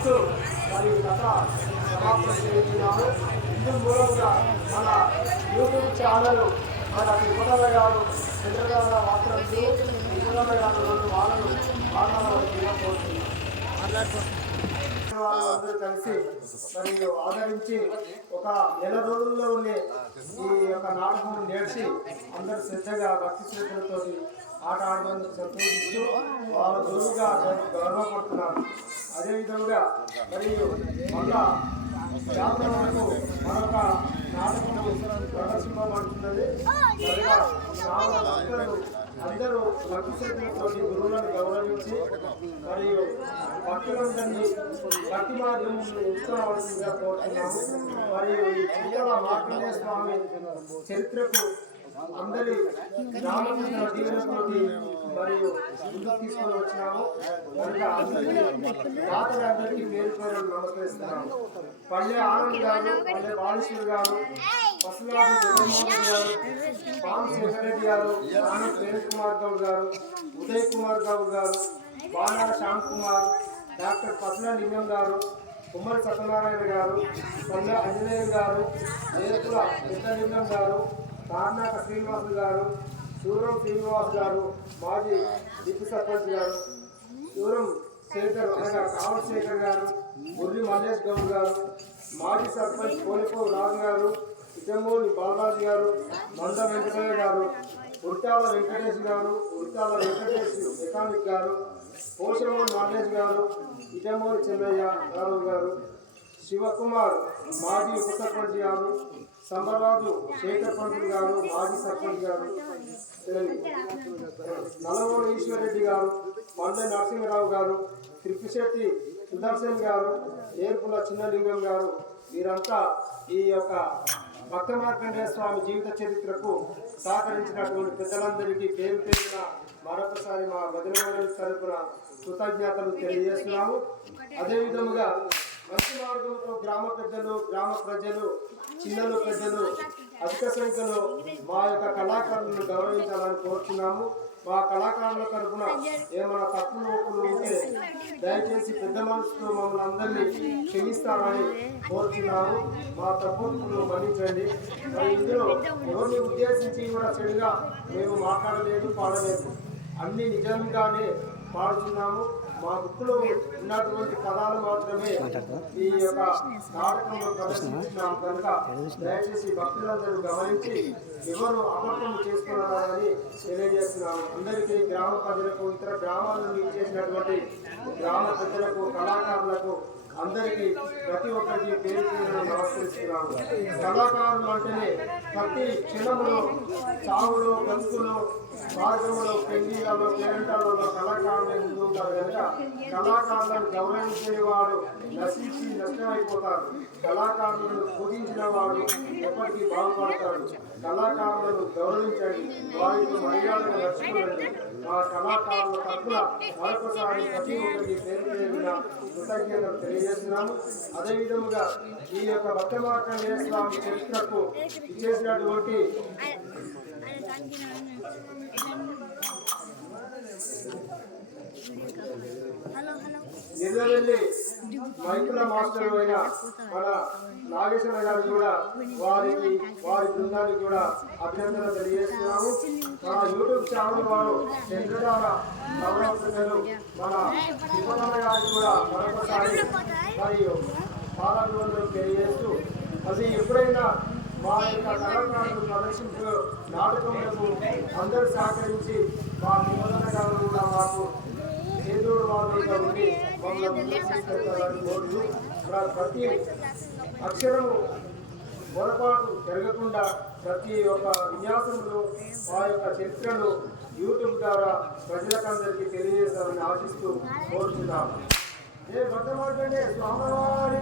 ఆశిస్తూ మరి కథ సమాప్తం చేస్తున్నాము ఇందు మూలంగా మన యూట్యూబ్ ఛానల్ మన తిరుమల గారు చంద్రగారు మాత్రం తిరుమల గారు రెండు వాళ్ళను వాళ్ళందరూ అందరూ కలిసి మరియు ఆదరించి ఒక నెల రోజుల్లోనే ఈ యొక్క నాటకం నేర్చి అందరూ శ్రద్ధగా భక్తి శ్రద్ధలతో ఆట ఆడడానికి సంతోషిస్తూ వాళ్ళ గురువుగా గర్వపడుతున్నారు. అదేవిధంగా మరియు మళ్ళా జాతర వరకు మరొక నాటకం ప్రదర్శింపబడుతున్నది. త్వరగా అందరూ భక్తి గురువులను గౌరవించి మరియు భక్తులందరినీ భక్తి మార్గం ఉత్తరవలసిందిగా కోరుతున్నాము. మరియు ఈ చిత్తల మార్కండే స్వామి చరిత్రకు అందరి రామకృష్ణ దీవెనతోటి మరియు ముందుకు తీసుకొని వచ్చినాము కనుక అందరికీ దాతలందరికీ పేరు పేరు నమస్కరిస్తున్నాము పల్లె ఆనంద్ గారు పల్లె బాలేశ్వర్ గారు పసులాది జగన్మోహన్ గారు పాం శేఖరెడ్డి గారు రాణి ప్రేమ్ కుమార్ గౌడ్ గారు ఉదయ్ కుమార్ గౌడ్ గారు బాలాడ శ్యామ్ కుమార్ డాక్టర్ పసుల లింగం గారు కుమ్మరి సత్యనారాయణ గారు పల్లె అంజనేయ గారు నేర్పుల పెద్దలింగం గారు తార్నాక శ్రీనివాసులు గారు సూరం శ్రీనివాస్ గారు మాజీ డిప్యూటీ సర్పంచ్ గారు సూరం శేఖర్ అనగా కావల్ శేఖర్ గారు మురళి మల్లేష్ గౌడ్ గారు మాజీ సర్పంచ్ కోలిపో రాజు గారు ఇటమూరి బాలరాజు గారు మంద వెంకటయ్య గారు ఉర్తాల వెంకటేష్ గారు ఉర్తాల వెంకటేష్ మెకానిక్ గారు పోషమూరి మల్లేష్ గారు ఇటమూరి చెన్నయ్య యాదవ్ గారు శివకుమార్ మాజీ ఉప సర్పంచ్ గారు సంబరాజు శేఖర్ పంతులు గారు మాజీ సర్పంచ్ గారు నల్లమూరు ఈశ్వర్రెడ్డి గారు మండే నరసింహరావు గారు త్రిపిశెట్టి సుదర్శన్ గారు ఏర్పుల చిన్నలింగం గారు వీరంతా ఈ యొక్క భక్త మార్కండేయ స్వామి జీవిత చరిత్రకు సహకరించినటువంటి పెద్దలందరికీ పేరు పేరున మరొకసారి మా భజన తరపున కృతజ్ఞతలు తెలియజేస్తున్నాము. అదేవిధముగా మంచి గ్రామ పెద్దలు గ్రామ ప్రజలు చిన్నలు పెద్దలు అధిక సంఖ్యలో మా యొక్క కళాకారులను గౌరవించాలని కోరుతున్నాము మా కళాకారుల తరఫున ఏమైనా తప్పు లోపులు ఉంటే దయచేసి పెద్ద మనసుతో మమ్మల్ని అందరినీ క్షమిస్తామని కోరుతున్నాము మా తప్పులు మన్నించండి. మరి ఇందులో ఎవరిని ఉద్దేశించి కూడా చెడుగా మేము మాట్లాడలేదు పాడలేదు. అన్ని నిజంగానే పాడుతున్నాము. మా బుక్లో ఉన్నటువంటి పదాలు మాత్రమే ఈ యొక్క నాటకంలో ప్రదర్శిస్తున్నాము కనుక దయచేసి భక్తులందరూ గమనించి ఎవరు అబద్ధం చేసుకున్నారని తెలియజేస్తున్నాము. అందరికీ గ్రామ ప్రజలకు ఇతర గ్రామాల నుండి చేసినటువంటి గ్రామ ప్రజలకు కళాకారులకు అందరికీ ప్రతి ఒక్కరికి పేరు నమస్కరిస్తున్నాము. కళాకారులు అంటేనే ప్రతి క్షణంలో చావులో బతుకులో మార్గంలో పెళ్ళిలలో పేరంటాలలో కళాకారులే ముందు కనుక కళాకారులను గౌరవించే వాడు నశించి నష్టమైపోతారు కళాకారులను పూజించిన వాడు ఎప్పటికీ బాగుపడతాడు. కళాకారులను గౌరవించండి. వారికి మర్యాదగా నడుచుకోండి. మా కళాకారుల తప్పుల మరొకసారి ప్రతి ఒక్కరికి పేరు పేరున కృతజ్ఞతలు తెలియజేస్తున్నాము. అదేవిధముగా ఈ యొక్క భక్తమార్కండేయ స్వామి చరిత్రకు ఇచ్చేసినటువంటి హలో హలో. నిజవెల్లి మాస్టర్ అయిన మన నాగేశ్వర గారు కూడా వారికి వారి బృందానికి కూడా అభినందన తెలియజేస్తున్నాము. మన యూట్యూబ్ ఛానల్ వారు చంద్రధార గౌరవ ప్రజలు మన తిరుపతి గారికి కూడా మరొకసారి మరియు పాదాభివందనలు తెలియజేస్తూ అది ఎప్పుడైనా మా యొక్క కళాకారులు ప్రదర్శించు నాటకములకు అందరూ సహకరించి మా తిరుపతి కూడా మాకు చేదోడు వాళ్ళు ఉండి మమ్మల్ని కోరుతూ ప్రతి అక్షరము పొరపాటు జరగకుండా ప్రతి ఒక్క విన్యాసంలో మా యొక్క చరిత్రను యూట్యూబ్ ద్వారా ప్రజలకందరికీ తెలియజేస్తారని ఆశిస్తూ కోరుతున్నాము ఏ భద్రమార్గండే స్వామివారికి